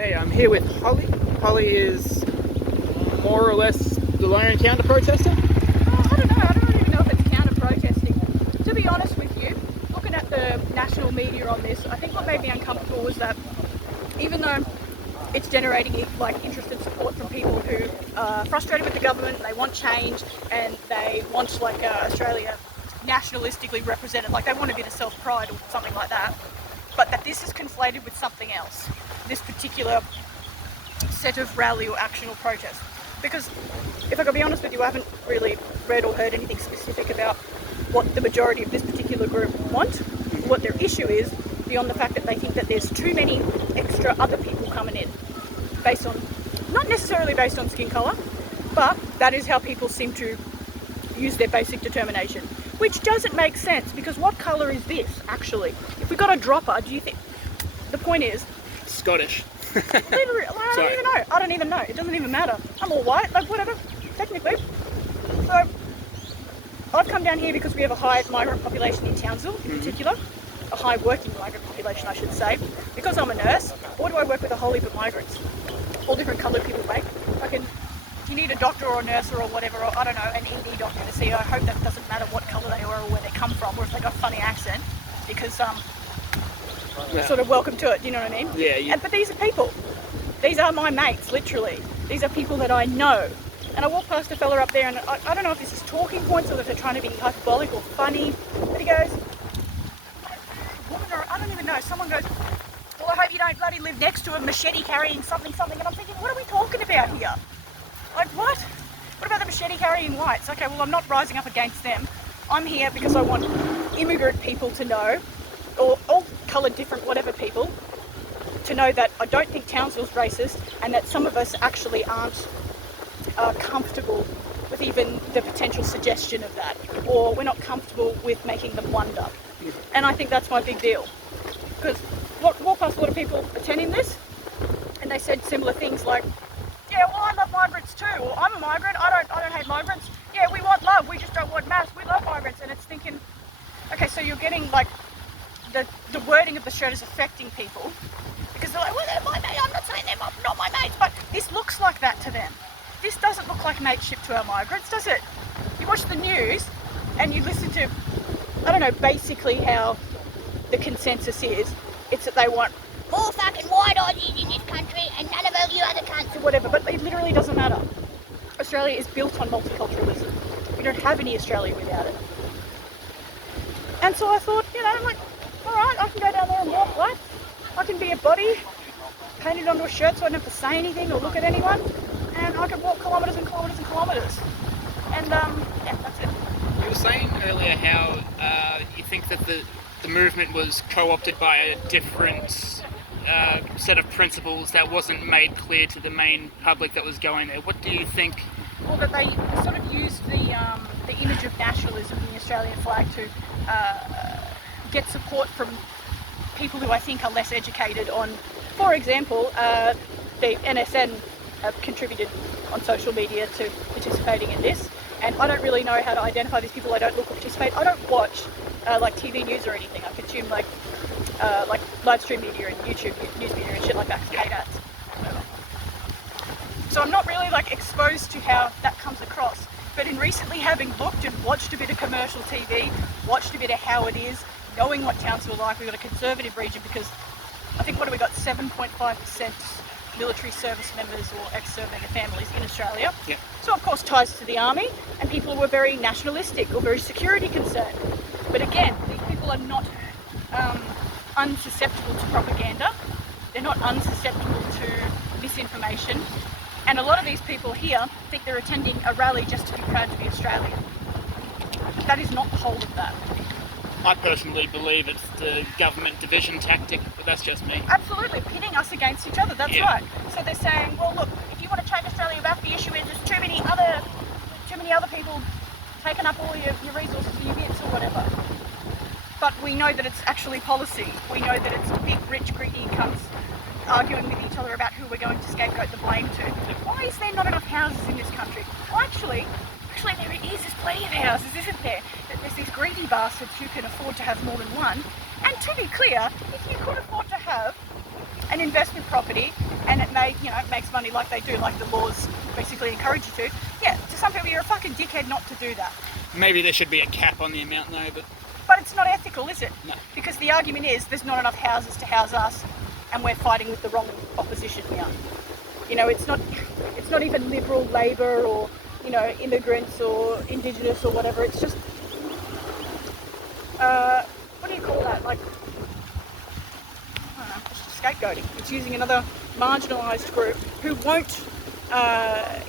Okay, I'm here with Holly. Holly is more or less the lone counter protester. I don't know. I don't even know if it's counter-protesting. To be honest with you, looking at the national media on this, I think what made me uncomfortable was that even though it's generating interest and support from people who are frustrated with the government, they want change, and they want Australia nationalistically represented, like they want a bit of self-pride or something like that, but that this is conflated with something else, this particular set of rally or action or protest. Because if I can be honest with you, I haven't really read or heard anything specific about what the majority of this particular group want, what their issue is, beyond the fact that they think that there's too many extra other people coming in, based on, not necessarily based on skin colour, but that is how people seem to use their basic determination, which doesn't make sense, because what colour is this, actually? If we got a dropper, do you think, the point is, Scottish. literally, I don't even know, it doesn't even matter, I'm all white, like whatever, technically. So, I've come down here because we have a high migrant population in Townsville, in particular, a high working migrant population, I should say. Because I'm a nurse, or do I work with a whole heap of migrants? All different coloured people, mate. If you need a doctor or a nurse or whatever, or I don't know, an ED doctor to see, I hope that doesn't matter what colour they are or where they come from, or if they got a funny accent, because sort of welcome to it, do you know what I mean? Yeah. But these are people. These are my mates, literally. These are people that I know. And I walked past a fella up there, and I don't know if this is talking points or if they're trying to be hyperbolic or funny, but he goes, I don't even know, someone goes, well, I hope you don't bloody live next to a machete carrying something, and I'm thinking, what are we talking about here? Like, what? What about the machete carrying whites? Okay, well, I'm not rising up against them. I'm here because I want immigrant people to know, or all coloured different whatever people, to know that I don't think Townsville's racist, and that some of us actually aren't comfortable with even the potential suggestion of that, or we're not comfortable with making them wonder. And I think that's my big deal, because walk past a lot of people attending this, and they said similar things like, yeah, well, I love migrants too, or I'm a migrant, I don't hate migrants, yeah, we want love, we just don't want mass, we love migrants. And it's thinking, okay, so you're getting like the wording of the shirt is affecting people, because they're like, well, they're my mate, I'm not saying they're not my mates, but this looks like that to them. This doesn't look like mateship to our migrants, does it? You watch the news and you listen to, I don't know, basically how the consensus is. It's that they want more fucking white Aussies in this country and none of all you other cunts or whatever, but it literally doesn't matter. Australia is built on multiculturalism. We don't have any Australia without it. And so I thought, I'm like, alright, I can go down there and walk black. I can be a body painted onto a shirt so I don't have to say anything or look at anyone. And I can walk kilometres and kilometres and kilometres. And yeah, that's it. You were saying earlier how you think that the movement was co-opted by a different set of principles that wasn't made clear to the main public that was going there. What do you think? Well, that they sort of used the image of nationalism in the Australian flag to get support from people who I think are less educated on, for example, the NSN have contributed on social media to participating in this, and I don't really know how to identify these people. I don't look or participate. I don't watch like TV news or anything. I consume like live stream media and YouTube news media and shit like that, hate ads. So I'm not really like exposed to how that comes across, but in recently having looked and watched a bit of commercial TV, watched a bit of how it is, knowing what Townsville like, we've got a conservative region because I think, what have we got, 7.5% military service members or ex-serving families in Australia. Yeah. So of course ties to the army, and people who are very nationalistic or very security concerned. But again, these people are not unsusceptible to propaganda. They're not unsusceptible to misinformation. And a lot of these people here think they're attending a rally just to be proud to be Australian. But that is not the whole of that. I personally believe it's the government division tactic, but that's just me. Absolutely, pitting us against each other, that's right. So they're saying, well look, if you want to change Australia back, the issue is there's too many other people taking up all your resources and your bits or whatever. But we know that it's actually policy. We know that it's big, rich, greedy cunts arguing with each other about who we're going to scapegoat the blame to. Why is there not enough houses in this country? Well, actually there is. There's plenty of houses, isn't there? There's these greedy bastards who can afford to have more than one. And to be clear, if you could afford to have an investment property and it makes money like they do, like the laws basically encourage you to, yeah, to some people you're a fucking dickhead not to do that. Maybe there should be a cap on the amount though, but it's not ethical, is it? no. Because the argument is there's not enough houses to house us and we're fighting with the wrong opposition here. It's not even Liberal, Labor, or immigrants or Indigenous or whatever. It's just what do you call that? Like, I don't know, just scapegoating. It's using another marginalised group who won't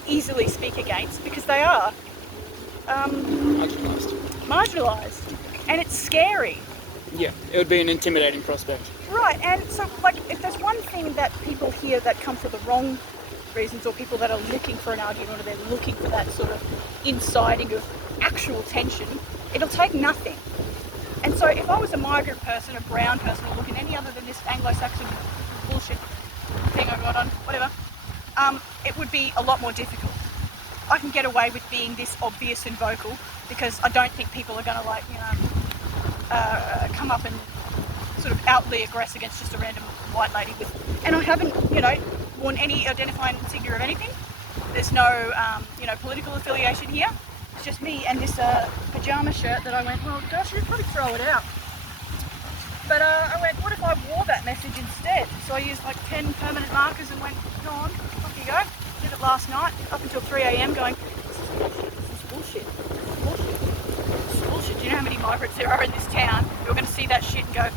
easily speak against because they are marginalised, and it's scary. Yeah, it would be an intimidating prospect. Right, and so, if there's one thing that people hear that come for the wrong reasons, or people that are looking for an argument, or they're looking for that sort of inciting of actual tension, it'll take nothing. And so if I was a migrant person, a brown person, or looking any other than this Anglo-Saxon bullshit thing I got on, whatever, it would be a lot more difficult. I can get away with being this obvious and vocal because I don't think people are going to come up and sort of outly aggress against just a random white lady and I haven't, worn any identifying insignia of anything. There's no, political affiliation here. It's just me and this pajama shirt that I went, well, gosh, you'd probably throw it out. But I went, what if I wore that message instead? So I used 10 permanent markers and went, go on, off you go. Did it last night, up until 3 a.m. going, this is bullshit. Do you know how many migrants there are in this town? You're going to see that shit and go,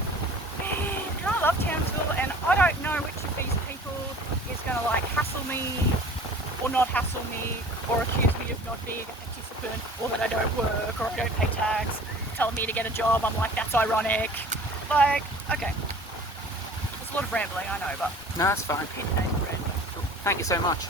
man, I love Townsville, and I don't know which of these people is going to hassle me or not hassle me or accuse me of not being a participant or that I don't work or I don't pay tax, telling me to get a job. I'm like, that's ironic. Okay. There's a lot of rambling, I know, but... No, that's fine. Thank you so much.